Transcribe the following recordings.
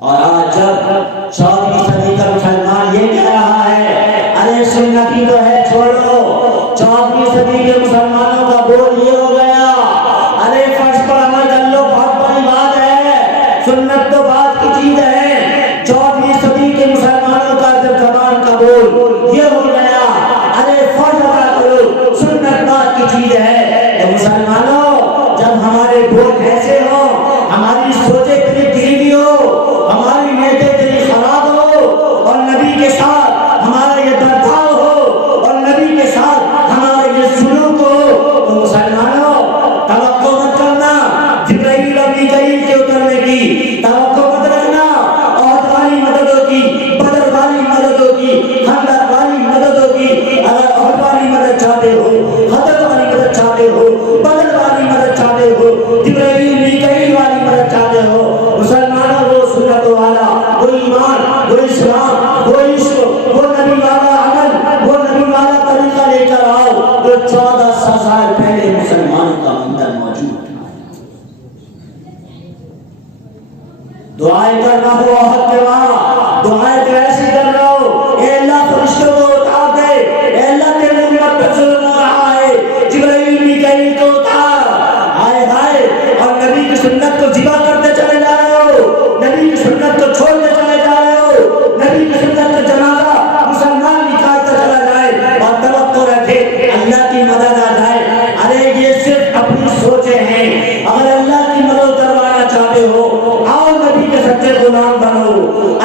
اور آج جب 14ویں صدی کا مسلمان یہ کہہ رہا ہے ارے سنتی تو ہے چھوڑو، 14ویں صدی کے مسلمانوں کا بول یہ ہو گیا ارے فرض پر عمل کر لو، بہت بڑی بات ہے، سنت تو بات کی چیز ہے۔ 14ویں صدی کے مسلمانوں کا جب زبان کا بول یہ ہو گیا ارے فرض ادا کرو، سنت بات کی چیز ہے، تو مسلمانوں جب ہمارے بول ایسے ہوں، ہماری سوچیں اتنی ڈھیلی ہو، ہماری نیتیں اتنی خراب ہو، اور نبی کے ساتھ ہمارا یہ برتاؤ ہو، اور نبی کے ساتھ ہمارا یہ سلوک ہو، تو مسلمانوں توقع مت کرنا جبرائیل اور میکائیل کے اترنے کی، توقع مت رکھنا عہد والی مددوں کی، بدر والی مددوں کی، خندق والی مددوں کی۔ اگر عہد والی مدد چاہتے ہو، خندق والی مدد چاہتے ہو، بدر والی مدد چاہتے ہو، جبرائیل میکائیل والی مدد چاہتے ہو، مسلمانوں وہ سنت والا، وہ ایمان، وہ اسلام، وہ عشق، وہ نبی والا عمل، وہ نبی والا طریقہ لے کر آؤ جو 1400 سال پہلے مسلمانوں کا اندر موجود تھا۔ دعائیں کرنا ہو عہد کے وہاں، دعائیں تو ایسی کر رہا ہو اے اللہ فرشتوں کو اتار دے، اے اللہ تیرے امت پر ظلم ہو رہا ہے، جبرائیل میکائیل کو اتار، ہائے ہائے، اور نبی کی سنت کو ذبح کرتے چلے جا رہے ہو، نبی کی سنت کو چھوڑتے چلے جا رہے ہو، نبی کی سنت کا جنازہ مسلمان نکالتا چلا جائے اور توقع رکھے اللہ کی مدد آ جائے۔ ارے یہ صرف اپنی سوچیں ہیں، اگر اللہ کی مدد کروانا چاہتے ہو آؤ نبی کے سچے غلام بنو،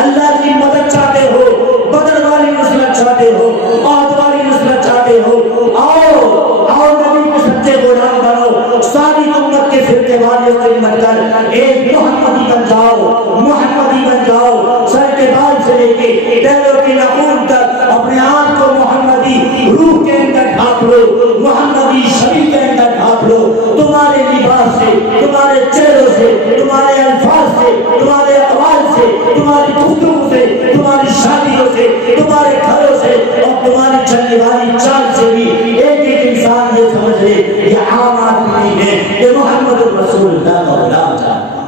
اللہ کی مدد چاہتے ہو، بدر والی نصرت چاہتے ہو، عہد والی نصرت چاہتے ہو، آؤ نبی کے سچے غلام بنو، ساری امت کے فرقے والیوں کی مت کر ایک محمدی بن جاؤ، محمدی بن جاؤ، سر کے بال سے لے کے پیروں کے ناخن تک اپنے آپ کو محمدی روح کے اندر ڈھانپ لو، محمدی شبیہ کے اندر ڈھانپ لو، تمہارے لباس سے، تمہارے چہروں سے، تمہارے الفاظ سے، تمہارے اقوال سے، تمہاری گفتگو سے، تمہاری شادیوں سے، تمہارے گھروں سے، اور تمہاری چلنے والی چال سے بھی ایک ایک انسان یہ سمجھ لے یہ عام آدمی نہیں ہے، یہ محمد رسول اللہ کا غلام چاہتا ہے۔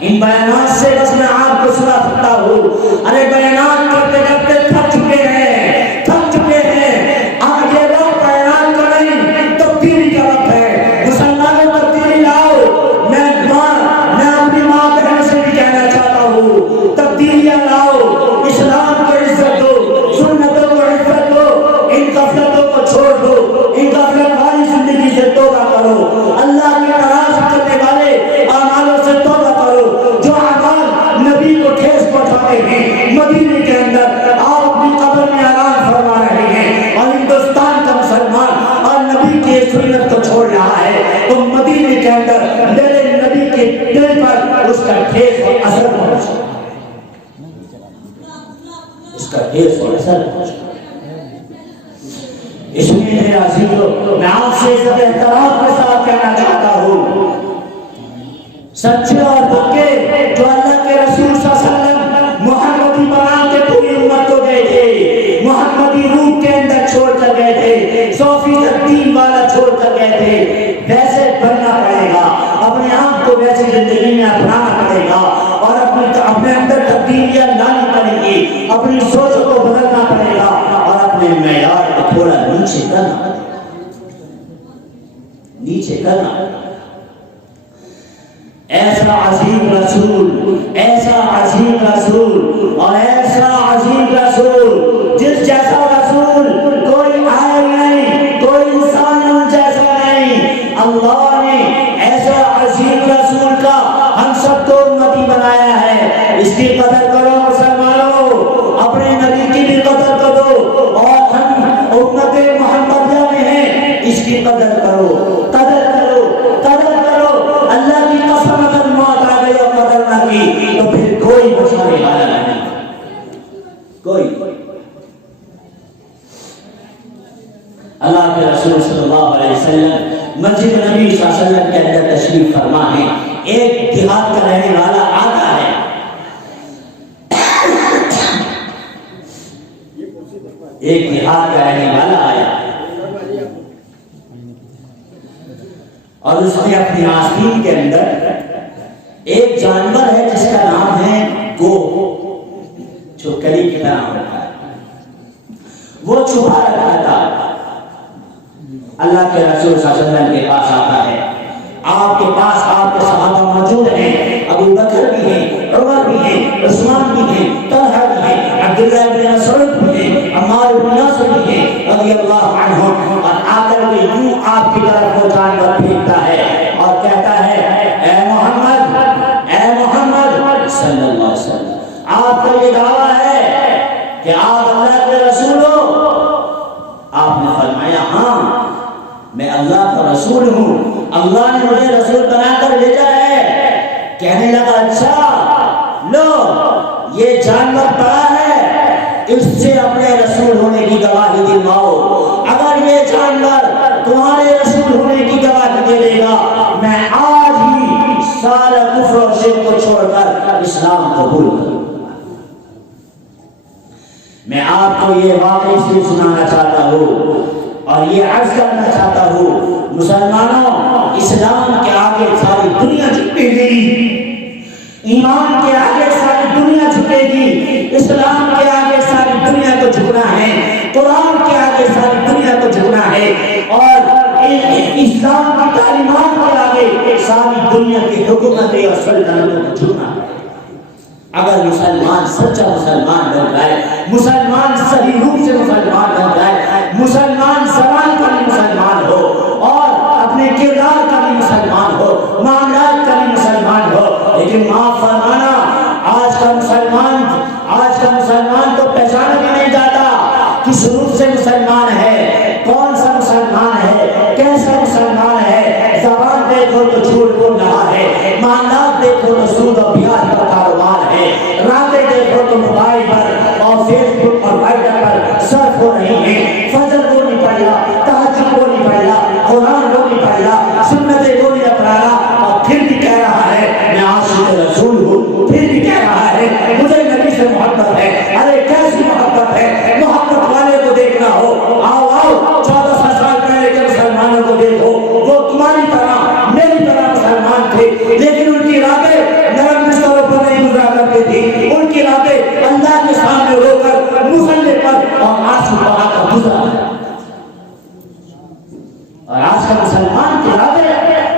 ان بیانات سے بس میں آپ کو سنا سکتا ہوں، ارے بیانات کرتے کرتے تھک چکے ہیں، تھک چکے ہیں، آگے لوگ بیانات کریں، تبدیلی کا وقت ہے، مسلمانوں تبدیلی لاؤ، میں اپنی ماں بہن سے بھی کہنا چاہتا ہوں تبدیلیاں لاؤ، اسلام کو عزت دو، سنتوں کو عزت دو، ان غفلتوں کو چھوڑ دو، ان غفلت والی زندگی سے توبہ کرو، اللہ کی ناراض کرنے والے اعمالوں سے توبہ کرو، جو اعمال نبی کو ٹھیس پہنچاتے ہیں، مدینے کے اندر آپ اپنی قبر میں آرام فرما رہے ہیں، اور ہندوستان کا مسلمان اور نبی کی سنت کو چھوڑ رہا ہے، تو مدینے کے اندر میرے نبی کے دل پر اس کا ٹھیس اور اثر پہنچا، اس کا ٹھیس اور اثر پہنچا۔ اس لیے میرے عزیزو میں آپ سے عزت احترام کے ساتھ کہنا چاہتا ہوں، سچے اور پکے جو اللہ کے رسول صلی اللہ علیہ وسلم محمدی بنا کے پوری امت کو گئے تھے، محمدی روح کے اندر چھوڑ کر گئے تھے، 100% دین والا چھوڑ کر گئے تھے، ویسے بننا پڑے گا، اپنے آپ کو ویسے زندگی میں اپنانا پڑے گا، اور اپنے اندر تبدیلیاں لانی پڑیں گی، اپنی سوچ کو بدلنا پڑے گا، اور اپنے معیار کو تھوڑا نیچے کرنا، نیچے کرنا۔ ایسا عظیم رسول، ایسا عظیم رسول، اور ایسا عظیم رسول، جس جیسا رسول کوئی آئے نہیں، کوئی انسان جیسا نہیں، اللہ نے ایسا عظیم رسول کا ہم سب کو امتی بنایا ہے، اس کی قدر کرو مسلمانوں، اپنے نبی کی بھی قدر کرو، اور ہم امت محمدیہ میں ہیں، اس کی قدر کرو، قدر کرو، قدر کرو، اللہ کی قسم اگر موت آ گئی اور قدر نہ کی تو پھر کوئی بچانے والا نہیں، کوئی۔ اللہ کے رسول صلی اللہ علیہ وسلم مسجد نبی صلی اللہ علیہ وسلم کے اندر تشریف فرما ہے، ایک دیہات کا رہنے والا آتا ہے، ایک دیہات کا رہنے والا آیا اور اس نے اپنی آستین کے اندر ایک جانور ہے جس کا نام ہے گو، جو کلی کی طرح ہوتا ہے، وہ چھپا رکھا تھا۔ اللہ کے رسول صلی اللہ علیہ وسلم کے پاس آتا ہے، آپ کے پاس آپ کے صحابہ موجود ہیں، ابو بکر بھی ہیں، عمر بھی ہیں، عثمان بھی ہیں، طلحہ بھی ہیں، عبداللہ بن مسعود بھی ہیں، عمار بن یاسر بھی ہیں رضی اللہ عنہم، اور آ کر کے یوں آپ کی طرف وہ جانور پھینکتا ہے اور کہتا ہے اے محمد صلی اللہ علیہ وسلم، آپ کا یہ دعویٰ ہے کہ آپ اللہ کے رسول ہو؟ آپ نے فرمایا ہاں میں اللہ کا رسول ہوں، اللہ نے مجھے رسول بنا کر بھیجا ہے۔ کہنے لگا اچھا لو یہ جانور پڑا ہے، اس سے اپنے رسول ہونے کی گواہی دلواؤ، اگر یہ جانور تمہارے رسول ہونے کی گواہی دے دے گا میں آج ہی سارا کفر اور شرک کو چھوڑ کر اسلام قبول کروں۔ میں آپ کو یہ واقعی سے سنانا چاہتا ہوں اور یہ عرض کرنا چاہتا ہوں، مسلمانوں اسلام کے آگے ساری دنیا جھکے گی، ایمان کے آگے ساری دنیا جھکے گی، اسلام کے آگے ساری دنیا کو جھکنا ہے، قرآن کے آگے ساری دنیا کو جھکنا ہے، اور اسلام کی تعلیمات کے آگے ساری دنیا کی حکومتیں اور سلطنتوں کو جھکنا ہے۔ اگر مسلمان سچا مسلمان بن جائے، مسلمان صحیح روپ سے مسلمان بن جائے، مسلمان زبان کا بھی مسلمان ہو اور اپنے کردار کا بھی مسلمان ہو، معاملات کا بھی مسلمان ہو، لیکن معاف فرمانا آج کا مسلمان تو پہچانا بھی نہیں جاتا کس روپ سے مسلمان ہے، کون سا مسلمان ہے، کیسا مسلمان ہے۔ زبان دیکھو تو جھوٹ بول رہا ہے، معاملات دیکھو تو سود و بیاج کا کاروبار ہے، راتیں دیکھو تو موبائل پر اور فیس بک اور وائٹر پر صرف ہو رہی ہے، فجر کو نہیں پڑھ رہا، تہجد کو نہیں پڑھ رہا، قرآن کو نہیں پڑھ رہا، سنتیں کو نہیں اپنا رہا، اور پھر بھی کہہ رہا ہے میں عاشق رسول ہوں، پھر بھی کہہ رہا ہے مجھے نبی سے محبت ہے۔ ارے کیسی محبت ہے؟ محبت والے کو دیکھنا ہو آؤ 1400 سال پہلے کے مسلمانوں کو دیکھو، وہ تمہاری طرح میری طرح مسلمان تھے، لیکن ان کی راتیں نرم بستروں پر نہیں گزرا کرتی تھی، ان کی راتیں اللہ کے سامنے رو کر مصلی پر اور آنسو بہا کر گزرا۔ اور آج کا مسلمان کی راتیں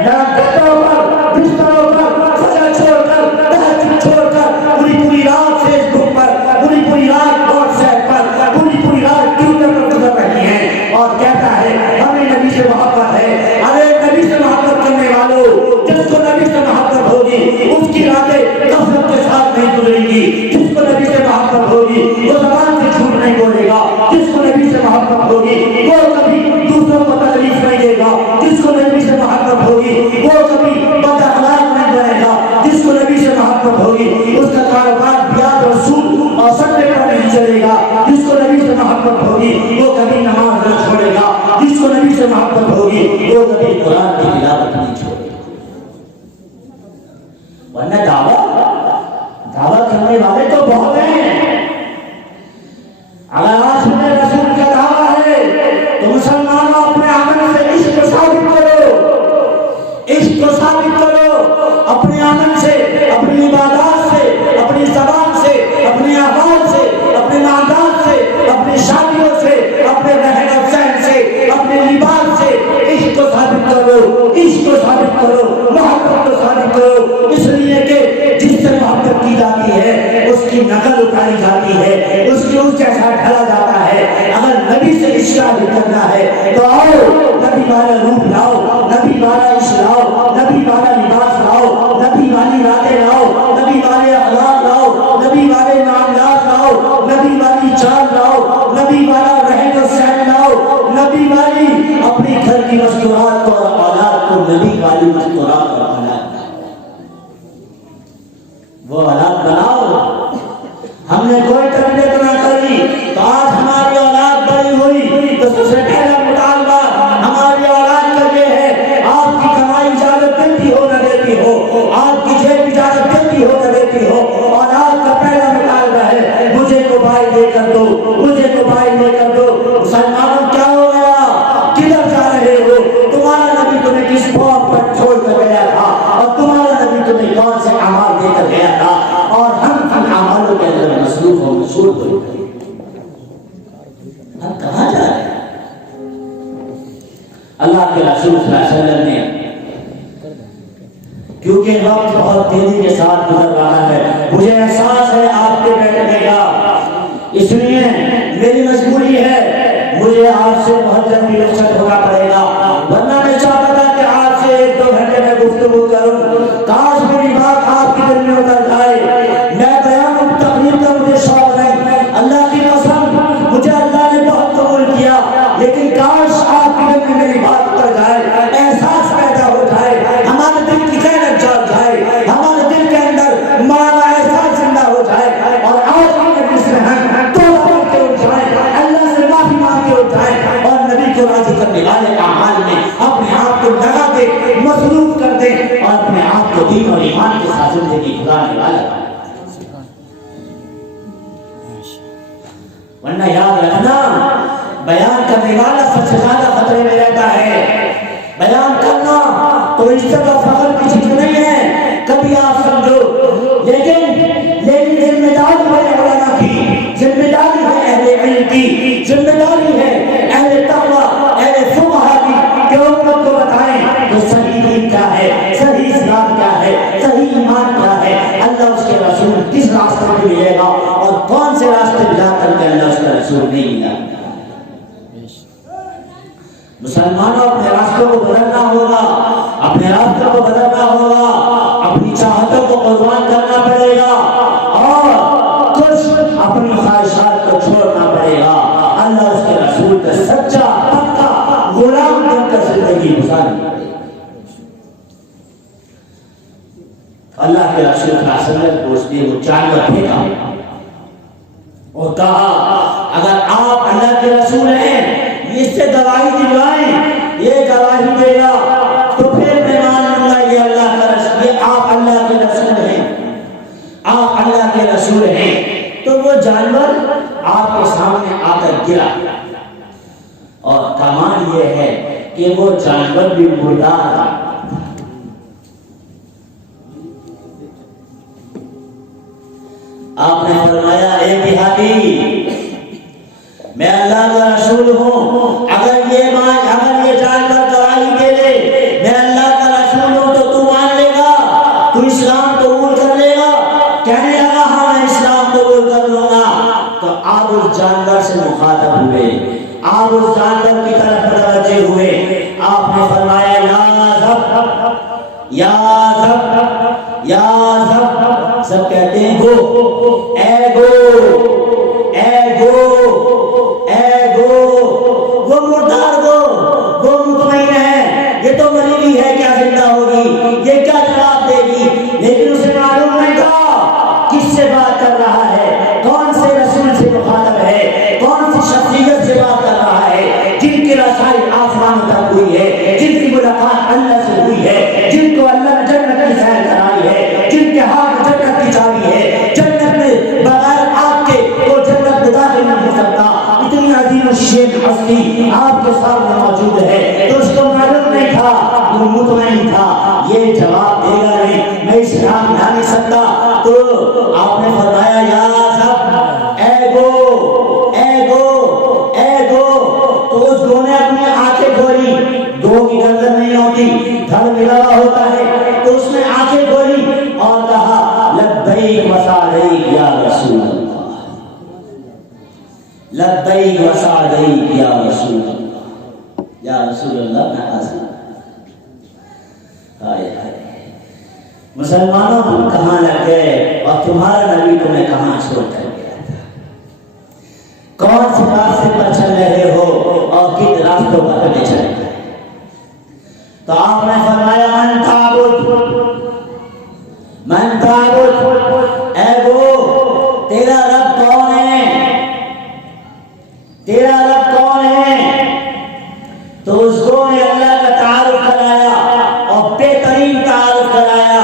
نرم بستروں پر فجر چھوڑ کر تہجد چھوڑ کر پوری رات فیس بک پر، پوری رات واٹس ایپ پر، پوری رات ٹویٹر پر گزر رہی ہیں اور کہتا ہے ہمیں نبی سے محبت ہے۔ ارے نبی سے محبت کرنے والوں، جس کو نبی سے محبت ہوگی اس کی راتیں غفلت کے ساتھ نہیں گزرے گی، جس کو نبی سے محبت ہوگی وہ زبان سے جھوٹ نہیں بولے گا، جس کو نبی سے محبت ہوگی وہ کبھی دوسروں کو تکلیف نہیں دے گا، جس کو نبی سے محبت ہوگی وہ کبھی بد اخلاق نہیں بنے گا، جس کو نبی سے محبت ہوگی اس کا کاروبار بیاج اور سود اور سٹے پر نہیں چلے گا، جس کو نبی سے محبت ہوگی وہ کبھی نماز نہ چھوڑے گا، جس کو نبی سے محبت ہوگی وہ کبھی قرآن کی تلاوت نہیں چھوڑے گا۔ ورنہ دعویٰ کرنے والے تو بہت ہیں، اگر آج میں رسول کا دعویٰ ہے تو مسلمانوں اپنے عمل سے عشق کو ثابت کرو، عشق کو ثابت کرو، اپنے عمل سے، اپنی عبادات سے، اپنی زبان سے، اپنے اعمال سے، اپنے معاملات سے، اپنی شادیوں سے، اپنے رہن و سہن سے، اپنے لباس سے عشق کو ثابت کرو، عشق کو ثابت کرو، محبت کو ثابت کرو، اس لیے کہ جس سے محبت کی جاتی ہے اس کی نقل اتاری جاتی ہے، اس کی اس جیسا ڈھلا جاتا ہے۔ اگر نبی سے عشق کرنا ہے تو آؤ نبی والا روپ لاؤ، نبی والا عشق لاؤ، نبی والا لباس لاؤ، نبی والی راتیں لاؤ، نبی والے اخلاق لاؤ، نبی والے معاملات لاؤ، نبی والی چال لاؤ، نبی والا رہن و سہن لاؤ، نبی والی اپنی گھر کی مستورات اور اولاد کو نبی والی مستورات اور اولاد وہ اولاد بناؤ۔ ہم نے کوئی تربیت نہ کری تو آج ہماری اولاد بڑی ہوئی تو سب سے پہلا مطالبہ ہماری اولاد کا یہ ہے آپ کی کمائی اجازت دیتی ہو نہ دیتی ہو، آپ کی جیب اجازت دیتی ہو نہ دیتی ہو، اور آپ کا پہلا مطالبہ ہے مجھے موبائل دے کر دو، مجھے موبائل دے کر دو۔ مسلمانوں کیا ہو گیا؟ کدھر جا رہے ہو؟ تمہارا نبی تمہیں کس فارم پر کیونکہ وقت بہت تیزی کے ساتھ گزر رہا ہے. مجھے احساس ہے آپ کے بیٹھنے کا، اس لیے میری مجبوری ہے، مجھے آپ سے بہت جلدی رخصت ہونا پڑے گا، ورنہ میں چاہتا تھا کہ آپ سے 1-2 گھنٹے میں گفتگو کروں. کاش میری بات آپ کے دل میں اتر جائے. میں بیان تقریر کا مجھے شوق نہیں، اللہ کی قسم مجھے اللہ نے بہت قبول کیا، لیکن کاش آپ کے دل میں میری بات اتر جائے، احساس پیدا ہو جائے، ہمارے دل کی کینت جاگ جائے، ہمارے دل کے اندر مانا احساس زندہ ہو جائے، اور آج کی مجلس میں ہم توبہ کر کے اٹھ جائیں، اللہ سے معافی مانگ کے اٹھ جائیں، اور نبی کو راضی کرنے والے اعمال میں اپنے آپ کو لگا دے، مصروف کر دے، اور اپنے آپ کو دین اور ایمان کے ساتھ زندگی گزارنے والا بنے. ورنہ یاد رکھنا، بیان کرنے والا سب سے زیادہ خطرے میں رہتا ہے. بیان کرنا تو عزت اور فخر کی چیز نہیں ہے، کبھی آپ سمجھو، لیکن ذمہ داری ہے علماء کی، ذمہ داری ہے اہل علم کی، ذمہ داری ہے اہل تقویٰ، اہل فقہا کی، کہ امت کو بتائیں کہ صحیح دین کیا ہے، صحیح اسلام کیا ہے، صحیح ایمان کیا ہے، اللہ اس کے رسول کس راستے پہ ملے گا، اور کون سے راستے پہ جا کر کے اللہ اس کا رسول نہیں ملا. مسلمانوں اپنے راستوں کو بدلنا ہوگا، اپنے راستوں کو بدلنا ہوگا، اپنی چاہتوں کو قربان کرنا پڑے گا، اور کچھ اپنی خواہشات کو چھوڑنا پڑے گا. اللہ اس کے رسول کا سچا پکا غلام بن کر زندگی گزارنی پڑے گی. اللہ کے رسول صلی اللہ علیہ وسلم کو اس نے وہ جانور پھینکا اور کہا اگر آپ اللہ کے رسول ہیں، اس سے گواہی دلوائیں، یہ گواہی دے گا تو پھر میں مان لوں گا یہ اللہ کا رسول، یہ آپ اللہ کے رسول ہیں، آپ اللہ کے رسول ہیں. تو وہ جانور آپ کے سامنے آ کر گرا، اور کمال یہ ہے کہ وہ جانور بھی مردار تھا. آپ نے فرمایا اے دیہاتی، میں اللہ کا رسول ہوں، اگر یہ جانور گواہی دے لے میں اللہ کا رسول ہوں تو تو مان لے گا، تو اسلام قبول کر لے گا؟ کہنے لگا ہاں میں اسلام قبول کر لوں گا. تو آپ اس جانور سے مخاطب ہوئے، آپ اس جانور کی طرف متوجہ ہوئے. آپ نے فرمایا یا ذب یا ذب یا ذب، سب کہتے ہیں گو، اے گو، اے گو، اے گو. وہ مردار گو، وہ مطمئن ہے، یہ تو مری ہوئی ہے، کیا زندہ ہوگی، یہ کیا جواب دے گی، لیکن اسے معلوم نہیں تھا کس سے بات کر رہا ہے، کون سے رسول سے مخاطب ہے، کون سی شخصیت سے بات کر رہا ہے، جن کی رسائی آسمان تک ہوئی ہے، جن کی ملاقات اللہ سے ہوئی ہے، جن کو اللہ نے جنت کی سیر کرائی ہے، جن کے ہاتھ جنت کی چابی ہے، جنت میں بغیر آپ کے وہ جنت میں داخل نہیں ہو سکتا. اتنی عظیم الشان ہستی آپ کے سامنے موجود ہے، تو اس کو معلوم نہیں تھا، وہ مطمئن تھا یہ جواب دے گا نہیں، میں اسلام لا نہیں سکتا. تو آپ نے فرمایا یا ذب، اے گو، اے گو، اے گو. تو اس گو نے اپنی آنکھیں کھولی، گو کی گردن نہیں ہوتی، دھڑ ملا ہوا ہوتا ہے، تو اس نے آنکھیں کھولی اور کہا لبیک وسعدیک یا رسول اللہ، لبیک وسعدیک یا رسول اللہ، یا رسول اللہ میں حاضر. ہائے ہائے مسلمانوں تم کہاں لگ گئے، اور تمہارا نبی تمہیں کہاں چھوڑ کر گیا تھا، کون سے راستے پر چل رہے ہو اور کن راستوں پر ہمیں چل رہے. تو آپ نے فرمایا من تعبد، من تعبد، اے گو تیرا رب کون ہے، تیرا رب کون ہے. تو اس گو نے اللہ کا تعارف کرایا اور بہترین تعارف کرایا.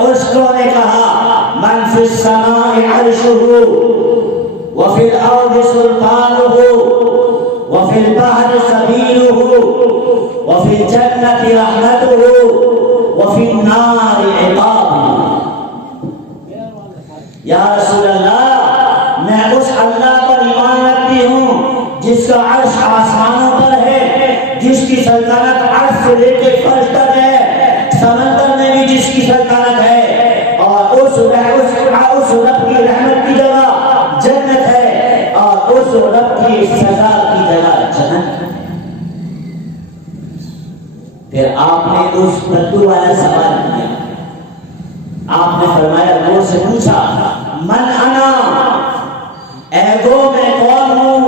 اس گو نے کہا من فی السماء عرشہ وفی الارض سلطانہ وفی البحر سبیلہ وفی الجنۃ رحمتہ وفی النار عقابہ. یا رسول اللہ میں اس اللہ پر ایمان رکھتی ہوں جس کا عرش آسمانوں پر ہے، جس کی سلطنت عرش سے لے کے فرش تک ہے، سمندر میں میں جس کی سلطنت ہے اور اس رب کی رحمت کی جگہ جنت ہے اور اس رب کی سزا کی جگہ جنت ہے۔ پھر آپ نے اس بدو والا سوال کیا، آپ نے فرمایا وہ سے پوچھا من انا، اے گو میں کون ہوں،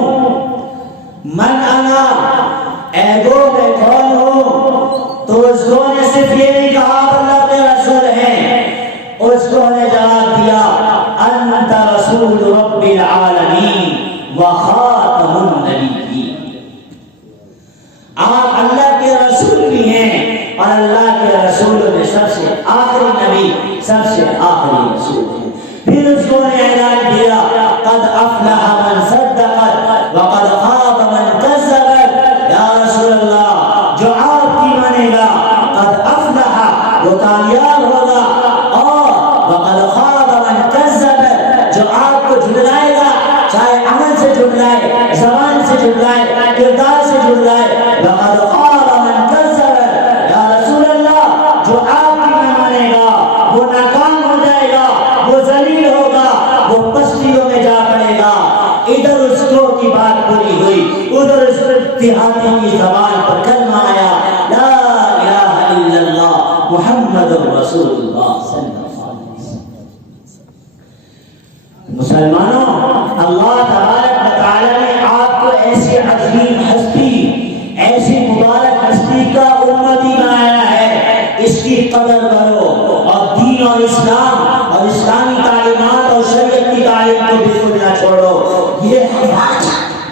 من انا، اے گو میں کون ہوں؟ تو اس کو نے صرف یہ نہیں کہا اللہ کے رسول ہیں، اس کو نے جواب دیا انت رسول رب العالمین وخاتم النبیین، آپ اللہ کے رسول بھی ہیں اور اللہ کے رسولوں میں سب سے آخری نبی، سب سے آخری رسول ہیں۔ پھر اس کو نے اعلان کیا قد افلح من صدق وقد خاب من کذب، یا رسول اللہ جو آپ کی مانے گا قد افلح وہ کامیاب ہوگا، اور وقد خاب من کذب جو آپ کو جھٹلائے گا، چاہے عمل سے جھٹلائے، زبان سے جھٹلائے، کردار سے جھٹلائے، وقد خاب من کذب، یا رسول اللہ جو آپ کی نہ مانے گا وہ ناکام ہو جائے گا، وہ ذلیل ہوگا، وہ پستیوں میں جا پڑے گا۔ ادھر اس کو کی بات پوری ہوئی، ادھر اس دیہاتی کی زبان پر کلمہ آیا لا الہ الا اللہ محمد رسول اللہ صلی اللہ علیہ وسلم۔ مسلمانوں، اللہ تبارک و تعالی نے آپ کو ایسی عظیم ہستی، ایسی مبارک ہستی کا امتی بنایا ہے، اس کی قدر کرو اور دین اور اسلام اور اسلامی تعلیمات اور شریعت کی تعلیم کو بالکل نہ چھوڑو۔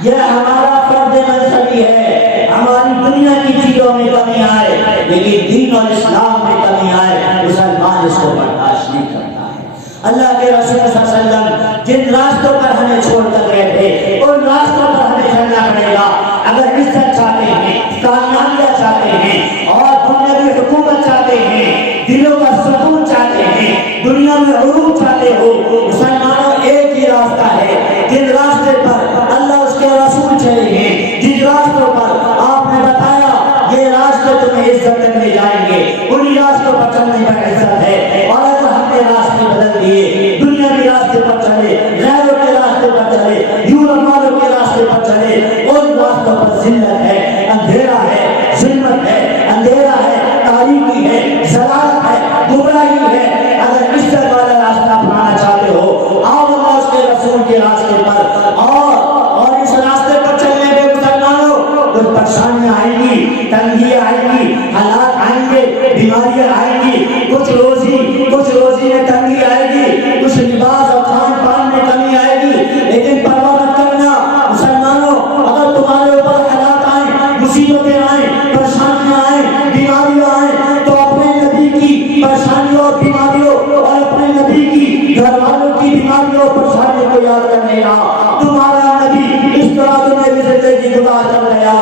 یہ ہمارا فرض مذہبی ہے، ہماری دنیا کی چیزوں میں کمی آئے لیکن دین اور اسلام میں کمی آئے مسلمان اس کو برداشت نہیں کرتا ہے۔ اللہ کے رسول صلی اللہ علیہ وسلم جن راستوں پر ہمیں چھوڑ کر گئے تھے ان راستوں پر ہمیں چلنا پڑے گا۔ اگر عزت چاہتے ہیں، کامیابیاں چاہتے ہیں اور دنیاوی حکومت چاہتے ہیں، دلوں کا سکون چاہتے ہیں، دنیا میں عروج چاہتے ہو، مسلمانوں ایک ہی راستہ ہے، جن راستے پر اللہ اس کے رسول چلے ہیں، جن راستوں پر آپ نے بتایا یہ راستے تمہیں عزت تک لے جائیں گے، انہی راستوں پر چلنے پر عزت ہے۔ اور اگر ہم نے راستے بدل دیے، دنیا کے راستے پر چلے، غیروں کے راستے پر چلے، یورپ والوں کے راستے پر چلے، ان راستوں پر ذلت ہے، اندھیرا ہے، ظلمت ہے، اندھیرا ہے، تاریکی ہے، ضلالت ہے، گمراہی ہے۔ اگر اس طرح والا راستہ اپنانا چاہتے ہو آؤ اللہ اس کے رسول کے راستے پر، اور اس راستے پر چلنے میں مسلمانوں کچھ پریشانیاں آئیں گی، تنگیاں آئیں گی، حالات آئیں گے، بیماریاں آئیں گی، کچھ روزی میں تنگی آئے گی، کچھ لباس اور کھان پان میں کمی آئے گی، لیکن پرواہ مت کرنا مسلمانوں، اگر تمہارے اوپر حالات آئیں، مصیبتیں آئیں، پریشانیاں آئیں، بیماریاں آئیں تو اپنے نبی کی پریشانیوں اور بیماریوں اور اپنے نبی کی گھر والوں کی بیماریوں اور پریشانیوں کو یاد کر لینا۔ تمہارا نبی اس طرح تمہیں بھی زندگی گزار کر گیا۔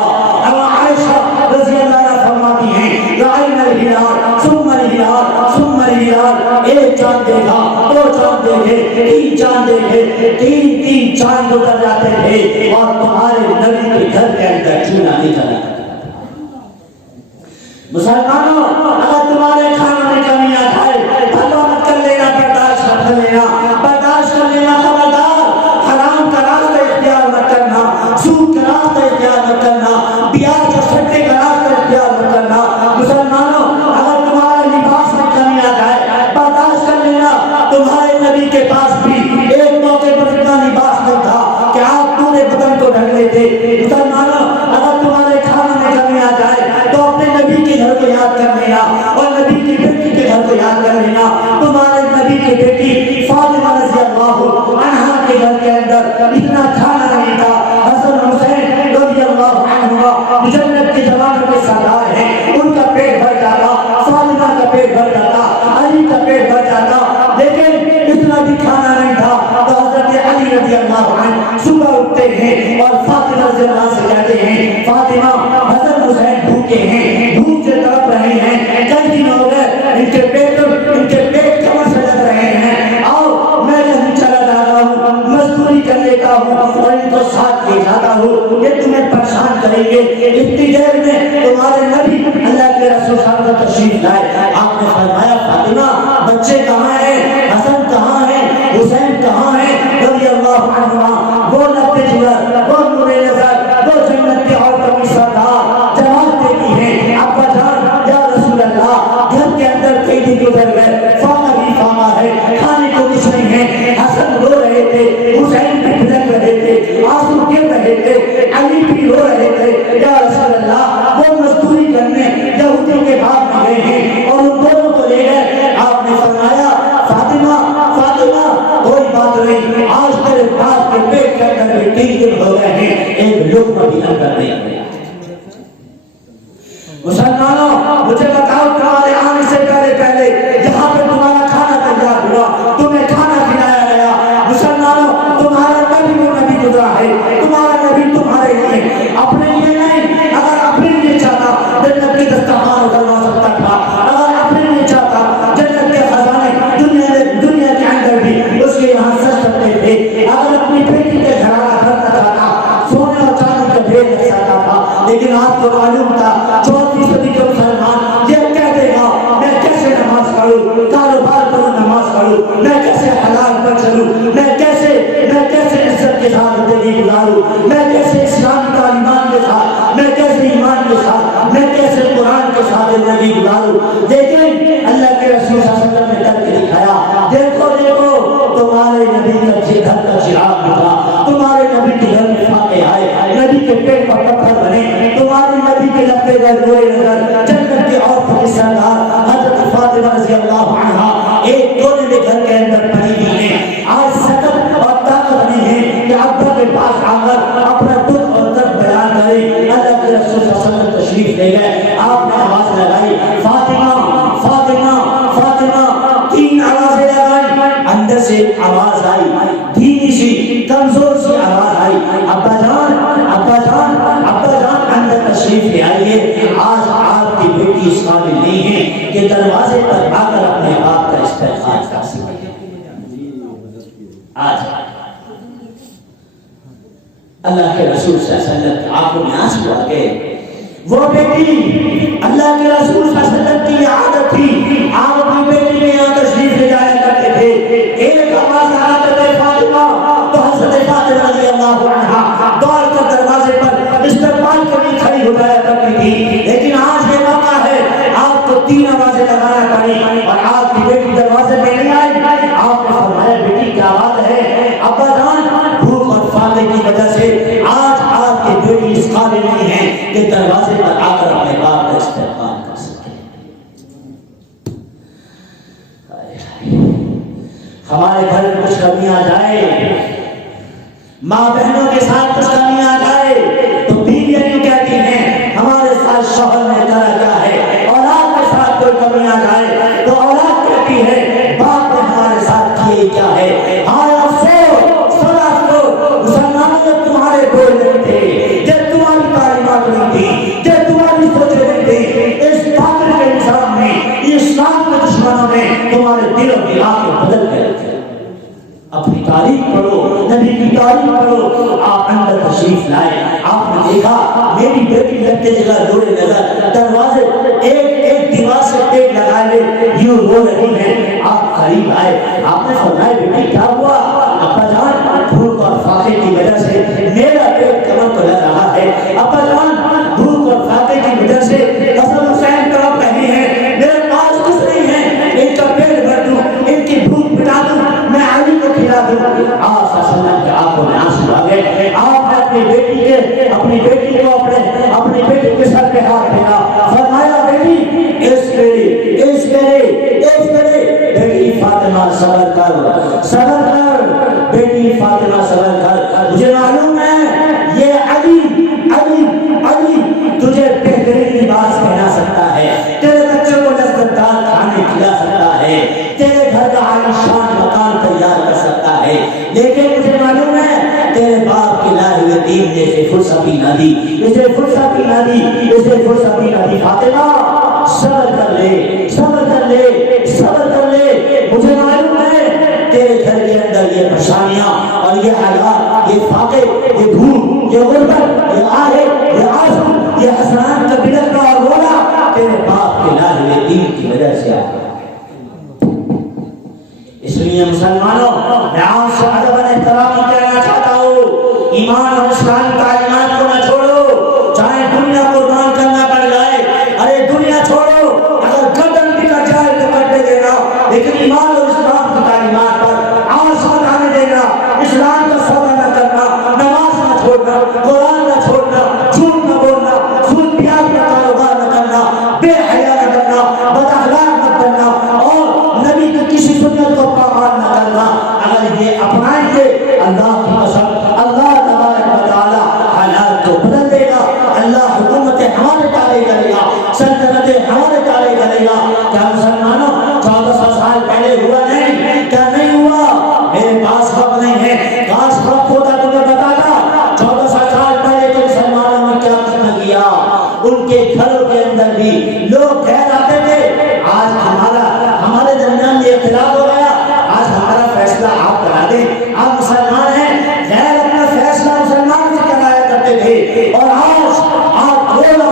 اب عائشہ رضی اللہ عنہا فرماتی ہیں رأینا الہلال ثم الہلال ثم الہلال، ایک چاند دیکھا، دو چاند دیکھے، تین چاند دیکھے، تین چاند گزر جاتے تھے اور تمہارے نبی کے گھر کے اندر چولہا نہیں جلا کرتا۔ مسلمانوں، اگر تمہارے کھانے میں کمی آ جائے پرواہ مت کر لینا، برداشت کر لینا، خبردار حرام کا راستہ اختیار مت کرنا، سود کا راستہ اختیار مت کرنا، بیاج کے سٹے کا راستہ اختیار مت کرنا۔ مسلمانوں، اگر تمہارے لباس میں کمی آ جائے برداشت کر لینا، تمہارے نبی کے پاس بھی ایک موقع پر اتنا لباس نہیں تھا کہ آپ پورے بدن کو ڈھک لیتے۔ مسلمانوں، اگر تمہارے کھانے میں کمی آ جائے تو اپنے نبی کے گھر کو یاد کر لینا اور نبی کی بیٹی کے گھر کو یاد کر لینا۔ تمہارے نبی کی بیٹی فاطمہ رضی اللہ عنہا کے گھر کے اندر اتنا کھانا نہیں تھا، حسن حسین رضی اللہ عنہما جنت کے جوانوں کے سردار ہیں، ان کا پیٹ بھر جاتا، فاطمہ کا پیٹ بھر جاتا، علی کا پیٹ بھر جاتا، لیکن اتنا بھی کھانا نہیں تھا تو حضرت علی رضی اللہ عنہ صبح اٹھتے ہیں اور فاطمہ رضی اللہ عنہ سے کہتے ہیں فاطمہ حسن حسین بھوکے ہیں، بھوک سے تڑپ رہے ہیں، کئی دن ہو گئے ان کے پیٹ کمر سے لگ رہے ہیں، آؤ میں کہیں چلا جا رہا ہوں، مزدوری کر لیتا ہوں اور ان کو ساتھ لے جاتا ہوں، یہ تمہیں پریشان کریں گے۔ اتنی دیر میں تمہارے نبی اللہ کے رسول صلی اللہ علیہ وسلم تشریف لائے، آپ نے فرمایا بھی گزر گئے، فاقہ بھی فاقہ ہے، کھانے کو کچھ نہیں ہے۔ حسن رو رہے تھے، حسین بھی پھدک رہے تھے، آنسو گر رہے تھے، علی بھی رو رہے تھے۔ یا رسول اللہ، وہ مزدوری کرنے یہودیوں کے بھاگ میں گئے ہیں اور ان دونوں کو لے گئے۔ آپ نے فرمایا فاطمہ فاطمہ کوئی بات نہیں، آج تیرے باپ کے پیٹ کے اندر بھی 3 دن ہو گئے ہیں، ایک لقمہ بھی اندر نہیں گیا۔ مسلمانوں مجھے بتاؤ، تمہارے آنے سے پہلے جہاں پہ تمہارا کھانا تیار ہوا، تمہیں کھانا کھلایا گیا، مسلمانوں تمہارا نبی وہ نبی گزرا ہے، تمہارا نبی تمہارے لیے اپنے لیے نہیں، اگر اپنے لیے چاہتا جنت کی دسترخوان اتروا سکتا تھا، اگر اپنے لیے چاہتا جنت کے خزانے دنیا کے اندر بھی اس کے یہاں سج سکتے تھے، اگر اپنی بیٹی کے گھرانہ بھرنا چاہتا سونے اور چاندی کا ڈھیر لگ سکتا تھا، لیکن آپ کو معلوم تھا 34% کے مسلمان یہ کہہ دے گا میں کیسے نماز پڑھوں، کاروبار کروں نماز پڑھوں، میں کیسے حلال پر چلوں، میں کیسے عزت کے ساتھ زندگی گزاروں، میں کیسے اسلام تعلیمات کے ساتھ، میں کیسے ایمان کے ساتھ، میں کیسے قرآن کے ساتھ زندگی گزاروں۔ لیکن اللہ کے رسول صلی اللہ علیہ وسلم نے کر کے دکھایا، دیکھو تمہارے نبی کا گھر کا چراغ بجھا، تمہارے نبی کے گھر میں فاقے آئے، نبی کے پیٹ پر پتھر بنے، تمہارے نبی کے لبے گئے گوئے نظر، جنت کے عورتوں کے سردار حضرت فاطمہ رضی اللہ عنہا ایک کونے میں گھر کے اندر پڑی ہوئی ہیں، آج سکت اور طاقت نہیں ہے کہ ابا کے پاس آ کر اپنا دکھ اور درد بیان کرے۔ اللہ کے رسول صلی اللہ علیہ وسلم تشریف لے گئے، آپ نے آواز لگائی فاطمہ فاطمہ فاطمہ، 3 آوازیں لگائی، اندر سے آواز آئی، دھیمی سی کمزور سی آواز آئی، ابا جان ابا جان ابا جان اندر تشریف لے آئیے، آج آپ کی بیٹی اس قابل نہیں ہے کہ دروازے پر آ کر اپنے آپ کا استقبال کر سکے۔ آج اللہ کے رسول صلی اللہ علیہ وسلم کی آنکھوں میں آنسو آ گئے۔ وہ بیٹی اللہ کے رسول صلی اللہ علیہ وسلم کی عادت تھی، آپ اپنی بیٹی کے یہاں تشریف لے جایا کرتے تھے، ایک آواز آ کر فاطمہ تو حضرت فاطمہ رضی اللہ عنہا دوڑ کر دروازے پر استقبال کے لیے کھڑی ہو جایا کرتی تھی۔ لیکن آج یہ موقع ہے، آپ کو 3 آوازیں لگانا پڑی اور آپ کی بیٹی دروازے پہ نہیں آئی۔ آپ نے فرمایا بیٹی کیا بات ہے؟ ابا جان بھوک اور فاقے کی وجہ سے آج آپ کی بیٹی اس قابل نہیں ہے کہ دروازے پر آ کر اپنے باپ کا استقبال کر سکے۔ ہمارے گھر میں کچھ کمی آ جائے، ماں بہنوں کے ساتھ کچھ کمی آ جائے تو بیویاں کیوں کہتی ہیں ہمارے ساتھ شوہر نے کرا کیا ہے، اولاد کے ساتھ کوئی کمی آ جائے تو اولاد کہتی ہے باپ نے ہمارے ساتھ کیے کیا ہے۔ ہائے افسوس سنا افسوس، مسلمانوں جب تمہارے بول نہیں تھے، جب تمہاری تعلیمات نہیں تھی، جب تمہاری سوچیں نہیں تھی، اس باطل کے نظام میں اسلام کے دشمنوں نے تمہارے دلوں کی آنکھیں بدل کر رکھے۔ اپنی تاریخ پڑھو، نبی کی تاریخ پڑھو۔ آپ اندر تشریف لائے، آپ نے دیکھا میری بیٹی لگتے جگہ دوڑے نظر، دروازے ایک دیوار سے پیٹ لگائے یوں رو رہی ہیں۔ آپ قریب آئے، آپ نے فرمایا بیٹی کیا ہوا؟ ابا جان بھوک اور فاقے کی وجہ سے میرا پیٹ کمر تو لگ رہا ہے، ابا جان بھوک اور فاقے کی وجہ سے حسن حسین تڑپ رہے ہیں، میرے پاس کچھ نہیں ہے، ان کا پیٹ بھر دوں، ان کی بھوک مٹا دوں، میں علی کو کھلا دوں۔ آپ صلی اللہ علیہ وسلم کے آنکھوں میں آنسو آ گئے۔ آپ نے اپنی بیٹی کو اپنی بیٹی کے سر پہ ہاتھ پھیرا، فرمایا بیٹی اس بیٹی فاطمہ صبر کر بیٹی فاطمہ صبر کر، مجھے معلوم ہے یہ علی تجھے بہترین لباس پہنا سکتا ہے، تیرے بچوں کو لذتدار کھانے کھلا سکتا ہے، تیرے گھر کا عالیشان مکان تیار کر سکتا ہے، لیکن مجھے معلوم ہے تیرے باپ کی لائے ہوئے دین نے اسے فرصتی نہ دی، اسے فرصتی نہ دی۔ فاطمہ صبر کر لے، مجھے معلوم ہے تیرے گھر کے اندر یہ پریشانیاں اور یہ حالات، یہ فاقے، یہ بھوک، یہ غربت، یہ آہے، یہ آنسو، یہ حسرات کا بلکنا اور رونا تیرے باپ کے لائے ہوئے دین کی وجہ سے آ گیا۔ اس لیے مسلمانوں میں آپ سے ادب احترام کہنا چاہتا ہوں، ایمان اور اسلام تعلیمات کو نہ چھوڑو، چاہے دنیا قربان کرنا پڑ جائے، ارے دنیا چھوڑو، اگر گردن بھی کٹ جائے تو کٹ لیکن ایمان اور اسلام کی تعلیمات پر آنچ مت آنے دینا، اسلام کا سودا نہ کرنا، نماز نہ چھوڑنا، قرآن نہ چھوڑنا، جھوٹ نہ بولنا، سود پیاز کا کاروبار نہ کرنا، بے حیا نہ کرنا، بد اخلاق نہ کرنا، اور نبی کی کسی سنت کو پامال نہ کرنا۔ اگر یہ اپنائیں گے اللہ کی قسم اللہ تبارک و تعالی حالات کو بدل دے گا، اللہ حکومت ہمارے تابع کرے گا، سلطنت ہمارے تابع کرے گا۔ کیا مسلمانوں 1400 سال پہلے ہوا نہیں؟ کیا نہیں ہوا؟ میرے پاس وقت نہیں ہے، کاش وقت ہوتا تمہیں بتاتا 1400 سال پہلے تو مسلمانوں نے کیا کیا۔ ان کے گھروں کے اندر بھی لوگ کہہ آتے تھے آج ہمارے درمیان یہ اختلاف ہو گیا، آج ہمارا فیصلہ آپ کرا دیں، آپ مسلمان ہیں، غیر اپنا فیصلہ مسلمان سے کرایا کرتے تھے، اور آج آپ رونا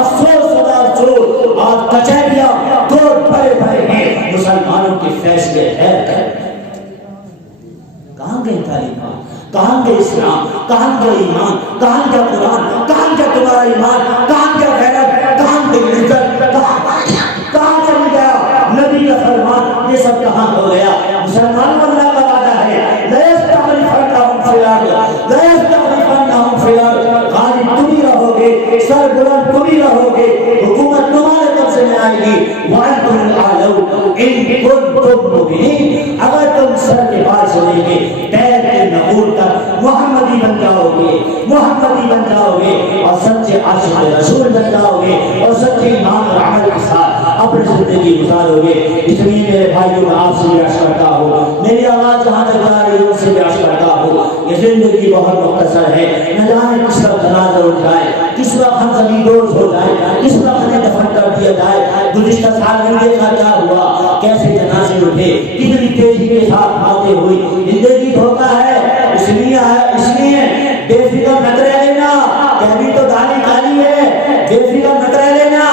افسوس ہوتا افسوس، آج کچہریاں توڑ بھرے بھرے ہیں مسلمانوں کے فیصلے غیر کر۔ کہاں گئے تعلیمات؟ کہاں گئے اسلام؟ کہاں گئے ایمان؟ کہاں گیا قرآن؟ کہاں گیا تمہارا ایمان؟ کہاں گیا غیرت؟ کہاں گئی عزت؟ کہاں چل گیا نبی کا فرمان؟ یہ سب کہاں ہو گیا؟ مسلمان اللہ کا وعدہ ہے لیستخلفنہم فی الارض، لیستخلفنہم فی الارض، غالب تم ہی رہو گے، سر بلند تم ہی رہو گے، حکومت تمہارے طرف سے آئے گی، وانتم الاعلون ان کنتم مؤمنین، اگر تم سر کے بال سے لے کے پیر کے نخور تک محمدی بن جاؤ گے، محمدی بن جاؤ گے، اور سچے عاشق رسول بن جاؤ گے، اور سچے ایمان اور عمل کے ساتھ اپنی زندگی گزارو گے۔ اس لیے میرے بھائیوں میں آپ سے بیعت کرتا ہوں، میری آواز جہاں تک جا رہی ہے ان سے بیعت کرتا ہوں، یہ زندگی بہت مختصر ہے، نہ جانے کس وقت جنازہ اٹھ جائے، کس وقت ہم زمین دوز ہو جائے، کس وقت ہمیں دفن کر دیا جائے۔ گزشتہ سال میں دیکھا کیا ہوا، کیسے جنازے اٹھے، کتنی تیزی کے ساتھ باتیں ہوئی۔ زندگی دھوکہ ہے، اس لیے بے فکر نہ رہ لینا کہ ابھی تو داڑھی کالی ہے، بے فکر نہ رہ لینا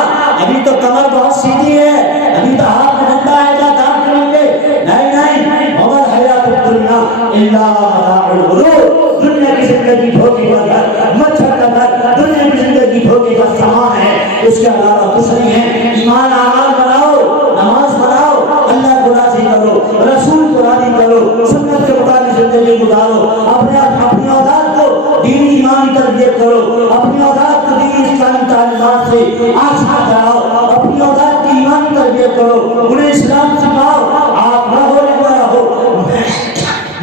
ابھی تو کمر بہت سیدھی ہے، ابھی تو ہاتھ میں ڈنڈا آئے گا کام کریں گے، نہیں، وما الحیات الدنیا الا متاع الغرور، دنیا کی زندگی دھوکے کا گھر، مچھر کا گھر، دنیا کی زندگی دھوکے کا سامان ہے، اس کے علاوہ کچھ نہیں ہے۔ ایمان اعمال بناؤ، نماز پڑھاؤ، اللہ کو راضی کرو، رسول کو راضی کرو، سنت کے مطابق زندگی گزارو، اپنی اولاد کو دینی ایمانی تربیت کرو، اپنی اولاد کو دینی اسلامی تعلیمات سے آشنا کراؤ، اپنی اولاد کی ایمانی تربیت کرو، انہیں اسلام سکھاؤ۔ آپ رہو یا نہ رہو،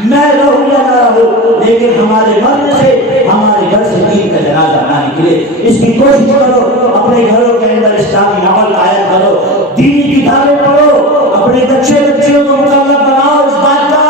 میں رہوں یا نہ رہوں، لیکن ہمارے مرنے سے ہمارے گھر سے دین کا جنازہ نہ نکلے، اس کی کوشش کرو۔ اپنے گھروں کے اندر اسلامی عمل قائم کرو، دینی کتابیں پڑھو، اپنے بچوں کو مطلع بناؤ اس بات کا،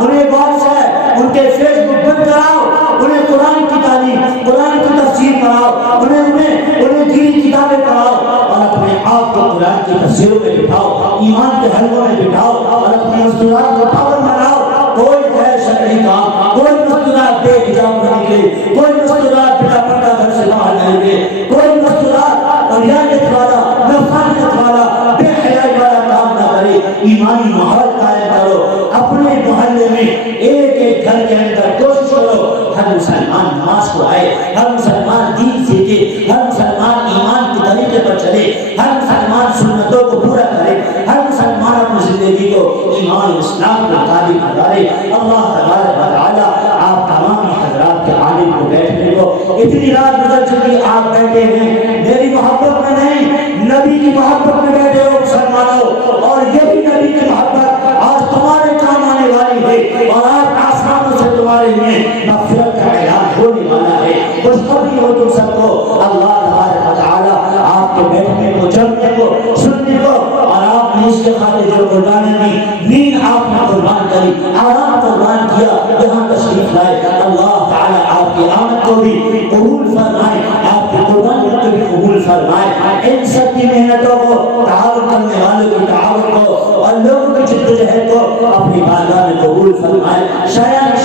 انہیں واٹس ایپ، ان کے فیس بک بند کراؤ، انہیں قرآن کی تعلیم، قرآن کی تفسیر پڑھاؤ، انہیں دینی کتابیں پڑھاؤ، اور اپنے آپ کو قرآن کی تفسیروں میں بٹھاؤ، ایمان کے حلقوں میں بٹھاؤ، اور اپنی مستورات کو پابند بناؤ۔ کوئی غیر شرعی کام، کوئی مستورات بے حجاب نہ نکلے، کوئی مستورات بلا پردہ گھر سے باہر نہ نکلے، کوئی مستورات ریاضت والا، نفسانیت والا، بے حیائی والا کام نہ کرے۔ ایمانی ماحول قائم کرو، اپنے محلے میں ایک ایک گھر کے اندر کوشش کرو ہر مسلمان نماز کو آئے، ہر مسلمان دین سیکھے، ہر مسلمان ایمان کے طریقے پر چلے، ہر مسلمان سنتوں کو پورا کرے، ہر مسلمان اپنی زندگی کو ایمان و اسلام کے مطابق گزارے۔ اللہ تبارک و تعالی آپ تمام حضرات کے عالم کو بیٹھنے کو، اتنی رات گزر چکی آپ بیٹھے ہیں میری محبت میں نہیں، نبی کی محبت میں بیٹھے ہو مسلمانوں، اور یہی نبی کی محبت آج تمہارے کام آنے والی ہے، اور آج آسمانوں سے تمہارے لیے مغفرت کا اعلان ہونے والا ہے۔ خوشخبری ہو تم سب کو، اللہ تبارک و تعالی آپ کے بیٹھنے کو، جمنے کو، سننے کو، اور آپ نے اس کے خاطر جو قربانی دی، نیند آپ نے قربان کری، آرام قربان کیا، یہاں تشریف لائے، اللہ تعالی آپ کی آمد کو بھی قبول فرمائے، آپ کی قربانی کو بھی قبول فرمائے۔ ان سب کی محنتوں کو، تعاون کرنے والوں کی تعاون کو، اور لوگوں کی جد و جہد کو اپنی بارگاہ میں قبول فرمائے۔ شاید